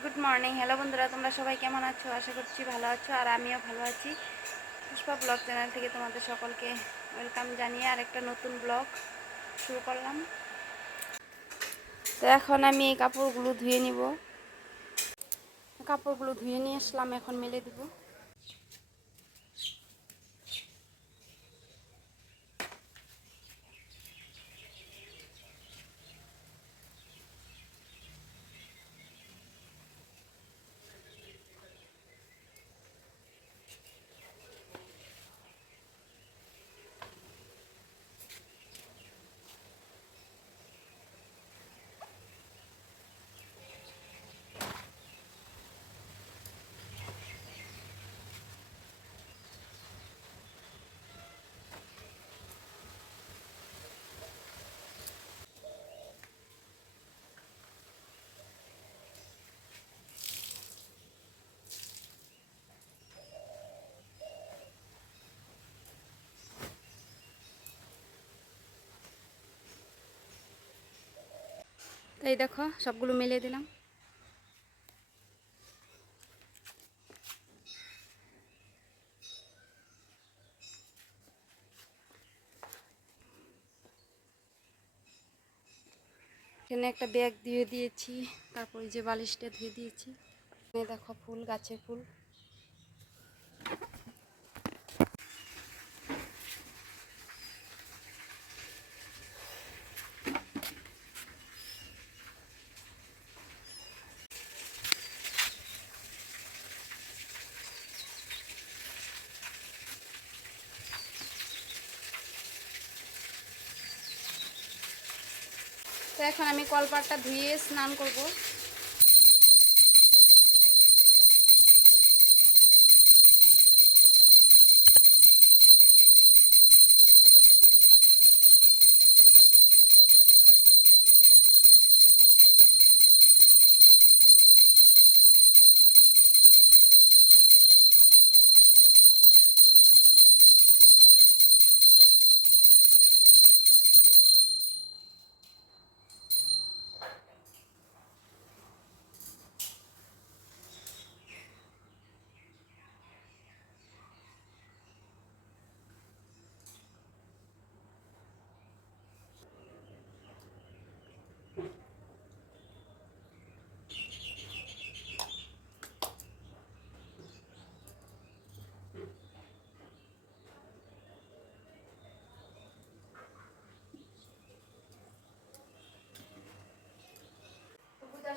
Good morning hello বন্ধুরা, তোমরা সবাই কেমন আছো? আশা করছি ভালো আছো, আর আমিও ভালো আছি। পুষ্পা ব্লগ চ্যানেল থেকে তোমাদের সকলকে ওয়েলকাম জানিয়ে আর একটা নতুন ব্লগ শুরু করলাম। তো এখন আমি এই কাপড়গুলো ধুয়ে নিব। কাপড়গুলো ধুয়ে নিয়ে আসলাম, এখন মেলে দেবো। তো এই দেখো, সবগুলো মেলে দিলাম। এখানে একটা ব্যাগ দিয়ে দিয়েছি, তারপর যে বালিশটা ধুয়ে দিয়েছি। এখানে দেখো ফুল, গাছের ফুল। তো এখন আমি কলপাটটা ধুয়ে স্নান করব।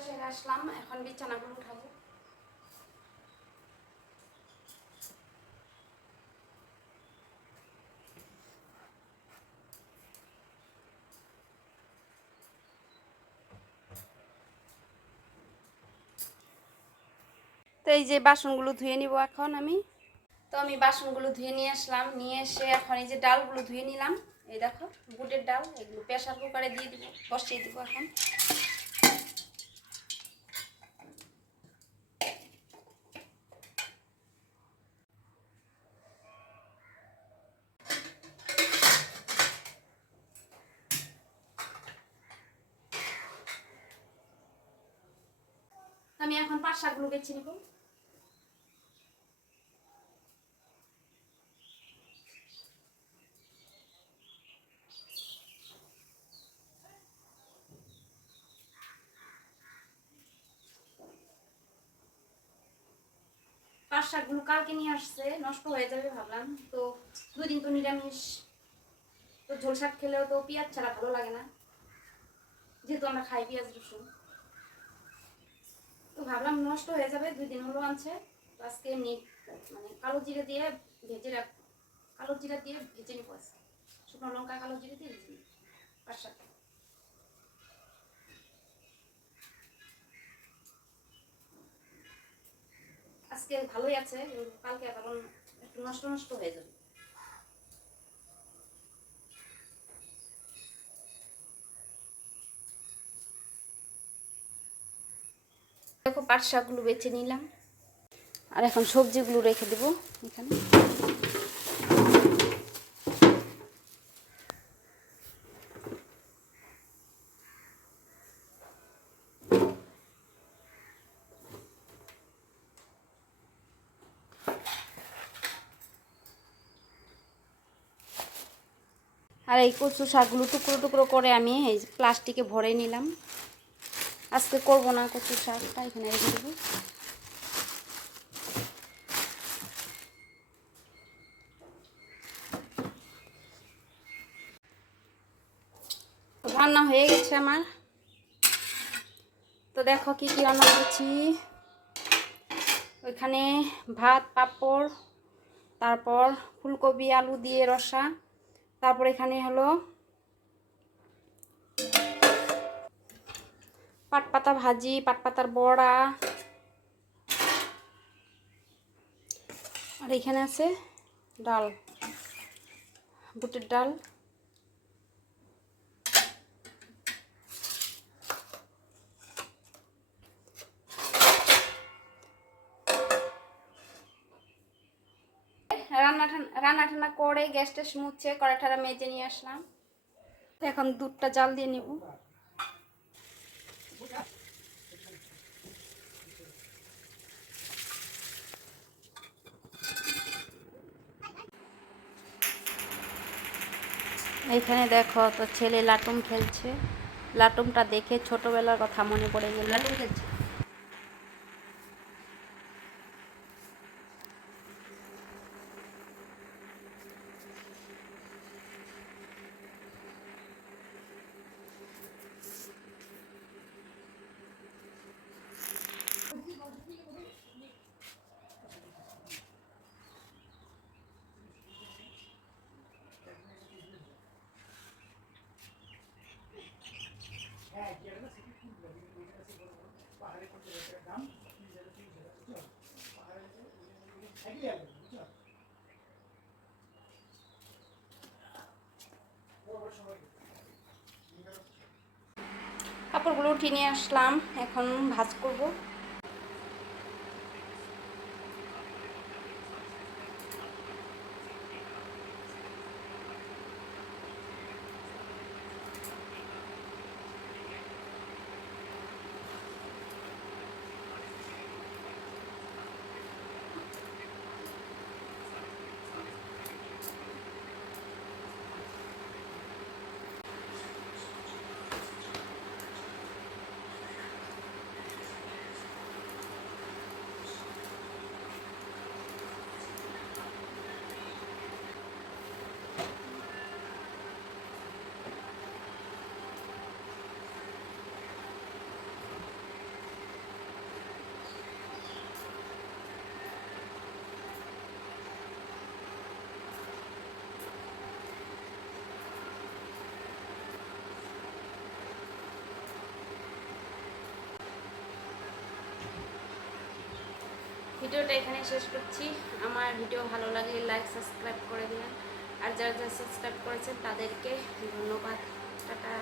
সেরে আসলাম, এখন বিছানাগুলো উঠাবো। তো এই যে বাসনগুলো ধুয়ে নিব এখন আমি। তো আমি বাসনগুলো ধুয়ে নিয়ে আসলাম, নিয়ে এসে এখন এই যে ডালগুলো ধুয়ে নিলাম। এই দেখো, বুটের ডাল, এগুলো প্রেশার কুকারে দিয়ে দিব, বসিয়ে দিব এখন। আমি এখন পাঁচ শাকগুলো বেছে নিব। পাঁচ শাকগুলো কালকে নিয়ে আসছে, নষ্ট হয়ে যাবে ভাবলাম। তো দুই দিন তো নিরামিষ, তো ঝোল শাক খেলেও তো পেঁয়াজ ছাড়া ভালো লাগে না। যেহেতু আমরা খাই পেঁয়াজ রসুন। তো ভাবলাম নষ্ট হয়ে যাবে, দুই দিন হলো আনছে। তো আজকে এমনি মানে কালো জিরে দিয়ে ভেজে রাখ, কালো জিরা দিয়ে ভেজে নিব আজকে। শুকনো লঙ্কা, কালো জিরে দিয়ে ভেজে নিই পাঁচ সাথে। আজকে ভালোই আছে, কালকে তখন একটু নষ্ট নষ্ট হয়ে যাবে। পাট শাকগুলো বেছে নিলাম। আর এখন সবজিগুলো রেখে দেব এখানে। আর এই কচু শাকগুলো টুকরো টুকরো করে আমি এই প্লাস্টিকে ভরে নিলাম। আজকে করব না কচু শাকটা এখানে রেখে দেবো। রান্না হয়ে গেছে আমার। তো দেখো কি কি রান্না করেছি। ওইখানে ভাত, পাঁপড়, তারপর ফুলকপি, আলু দিয়ে রসা, তারপর এখানে হলো পাটপাতা ভাজি, পাটপাতার বড়া। আর এখানে আছে ডাল, বুটের ডাল। রান্না রান্না টান্না করে গ্যাস ট্যাস মুছে কড়া ঠাড়া মেজে নিয়ে আসলাম। এখন দুধটা জাল দিয়ে নিব। এখানে দেখো তো ছেলে লাটুম খেলছে। লাটুমটা দেখে ছোটবেলার কথা মনে পড়ে গেল। লাটুম খেলছে? উঠিয়ে নিয়ে আসলাম এখন ভাজ করব। ভিডিওটা এখানে শেষ করছি। আমার ভিডিও ভালো লাগে লাইক সাবস্ক্রাইব করে দিবেন। আর যারা যারা সাবস্ক্রাইব করেছেন তাদেরকে ধন্যবাদ। টাটা।